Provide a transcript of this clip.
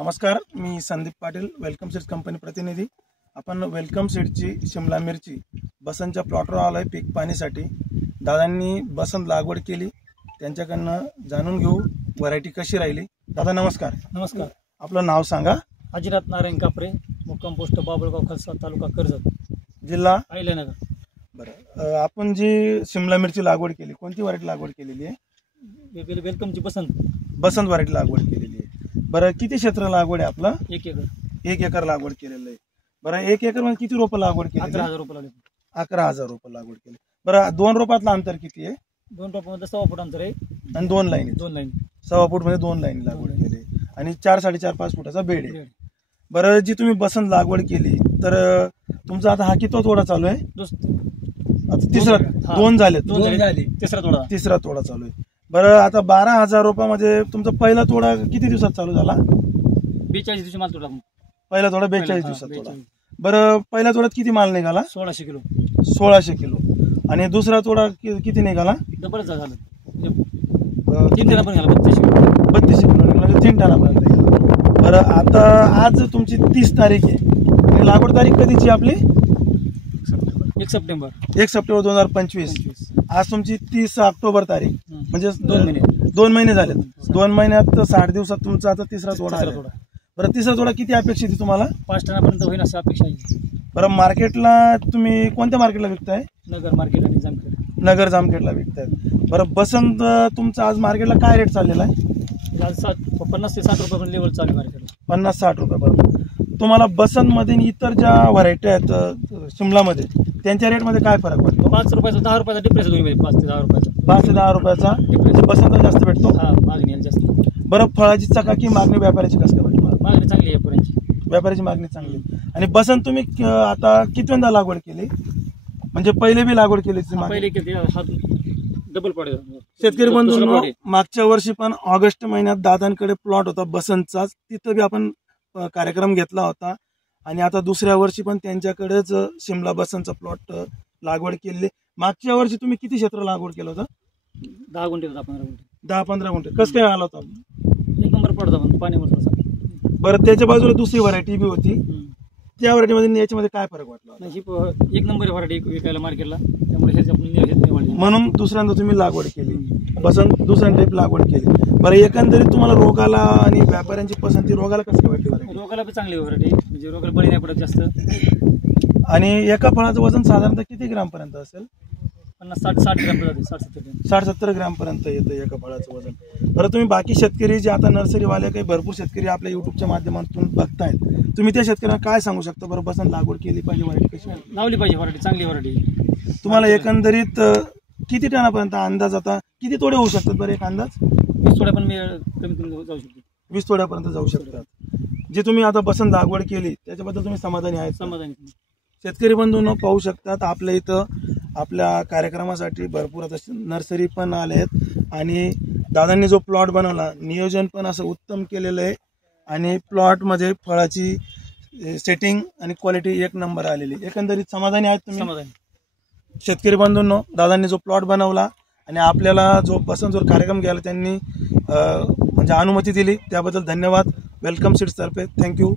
नमस्कार, मी Sandeep Patil, Welcome Seeds company प्रतिनिधी। आपण वेलकम सीडची शिमला मिरची बसंतच्या प्लॉटवर आलोय पीक पाणीसाठी। दादांनी बसंत लागवड केली, त्यांच्याकडनं जाणून घेऊ व्हरायटी कशी राहिली। दादा नमस्कार। नमस्कार। आपलं नाव सांगा। अजिरात नारायण कापरे, मुक्काम पोस्ट बाबळगाव, खलसा तालुका कर्जत, जिल्हा अहिल्यानगर। बरं, आपण जी शिमला मिरची लागवड केली, कोणती व्हरायटी लागवड केलेली आहे? वेलकमची बसंत व्हरायटी लागवड केलेली आहे। बरं, किती क्षेत्र लागवड आहे आपलं? 1 एकर। 1 एकर लागवड केलेलं आहे। बरं, 1 एकर मध्ये किती रोपं लागवड केली? 11,000 रुपये लागले। 11,000 रोपं लागवड केली। बरं, 2 रोपातलं अंतर किती आहे? 2 रोपामध्ये 1.25 फूट अंतर आहे आणि 2 लाईन 2 लाईन 1.25 फूट मध्ये 2 लाईन लागवड केली आणि 4-4.5 फुटाचा बेड आहे। बरं, जी तुम्ही बसंत लागवड केली तर तुमचा आता हा कितवा तोडा चालू आहे? आता तिसरा, 2 झाले, तिसरा तोडा चालू आहे। बरं, आता 12,000 रोपामध्ये तुमचा पहिला तोडा किती दिवसात चालू झाला? 42 दिवशी माल तोडला। पहिला तोडा 42 दिवसात तोडा। बरं, पहिल्या तोड्यात किती माल निघाला? 1600 किलो। 1600 किलो। आणि दुसरा तोडा किती निघाला? डबलच झालं, 3 टना पण झाला, 32 किलो निघाला, 3 टनापर्यंत निघाला। बरं, आता आज तुमची 30 तारीख आहे आणि लागवड तारीख कधीची आपली? 1 सप्टेंबर 2025। आज तुमची 30 ऑक्टोबर तारीख, म्हणजे 2 महिने झाले। 2 महिन्यात 60 दिवसात तुमचा आता तिसरा तोडा आहे। बरं, तिसरा तोडा किती अपेक्षित आहे तुम्हाला? 5 टनापर्यंत होईल अशी अपेक्षा आहे। बरं, मार्केटला तुम्ही कोणत्या मार्केटला विकताय? नगर मार्केट आणि जामखेड। नगर जामखेडला विकताय। बरं, बसंत तुमचा आज मार्केटला काय रेट चाललेला आहे? 50 ते 60 रुपये लेवल चालू मार्केटला। 50-60 रुपयापर्यंत। तुम्हाला बसंत मध्ये इतर ज्या व्हरायटी आहेत शिमलामध्ये, त्यांच्या रेटमध्ये काय फरक पडतो? 5 रुपयाचा 10 रुपयाचा डिफरन्स दोन्ही, 5 ते 10 रुपयाचा। 5 ते 10 रुपयाचा डिफरन्स बसंत जास्त भेटतो। हा, मागणी जास्त। बरं, फळाची चकाकी मागणी व्यापाऱ्याची कसं काय वाटतं? मागणी चांगली आहे फळांची, व्यापाऱ्याची मागणी चांगली। आणि बसंत तुम्ही आता कितव्यांदा लागवड केली? म्हणजे पहिले बी लागवड केली? पहिले केली, हा डबल पॉट। शेतकरी बंधूंनो, मागच्या वर्षी पण ऑगस्ट महिन्यात दादांकडे प्लॉट होता बसंतचाच, तिथं बी आपण कार्यक्रम घेतला होता। आणि आता दुसऱ्या वर्षी पण त्यांच्याकडेच शिमला बसंतचा प्लॉट लागवड केली। मागच्या वर्षी तुम्ही किती क्षेत्र लागवड केलं होतं? 10 गुंठे, 10-15 गुंठे। 10-15 गुंठे। कसं काय आला होता? 1 नंबर पडता पण पाण्यामध्ये। बरं, त्याच्या बाजूला दुसरी व्हरायटी बी होती, त्या व्हरायटीमध्ये याच्यामध्ये काय फरक वाटला? ही 1 नंबर व्हरायटी विकायला मार्केटला, त्यामुळे हे आपण म्हणून दुसऱ्यांदा तुम्ही लागवड केली बसंत, दुसऱ्या टाईप लागवड केली। बरं, एकंदरीत तुम्हाला रोगाला आणि व्यापाऱ्यांची पसंती रोगाला कसं वाटली? रोगाला पण चांगली व्हरायटी, म्हणजे रोगाला बळी नाही पडत जास्त। आणि एका फळाचं वजन साधारणतः किती ग्राम पर्यंत असेल? 50-60 ग्राम जाते, 60-70 ग्राम पर्यंत येतं एका फळाचं वजन। बरं, तुम्ही बाकी शेतकरी जे आता नर्सरीवाले, काही भरपूर शेतकरी आपल्या युट्यूबच्या माध्यमातून बघतायत, तुम्ही त्या शेतकऱ्यांना काय सांगू शकता? बरं, बसंत लागवड केली पाहिजे, व्हरायटी कशी लावली पाहिजे? व्हरायटी चांगली व्हरायटी। तुम्हाला एकंदरीत किती टनापर्यंत अंदाज, आता किती तोडे होऊ शकतात बरं एक अंदाज? 20 तोड्या पण मी कमी जाऊ शकतो। 20 तोड्यापर्यंत जाऊ शकतात। जे तुम्ही आता बसंत लागवड केली त्याच्याबद्दल तुम्ही समाधानी आहेत? समाधानी। शेतकरी बंधूंनो, पाहू शकतात आपल्या इथं आपल्या कार्यक्रमासाठी भरपूर आता नर्सरी पण आले आहेत आणि दादांनी जो प्लॉट बनवला, नियोजन पण असं उत्तम केलेलं आहे आणि प्लॉटमध्ये फळाची सेटिंग आणि क्वालिटी 1 नंबर आलेली। एकंदरीत समाधानी आहेत तुम्ही? समाधानी। शेतकरी बंधूंनो, दादांनी जो प्लॉट बनवला आणि आपल्याला जो बसंत जो कार्यक्रम घ्यायला त्यांनी म्हणजे अनुमती दिली, त्याबद्दल धन्यवाद। वेलकम सीड्स तर्फे थँक्यू।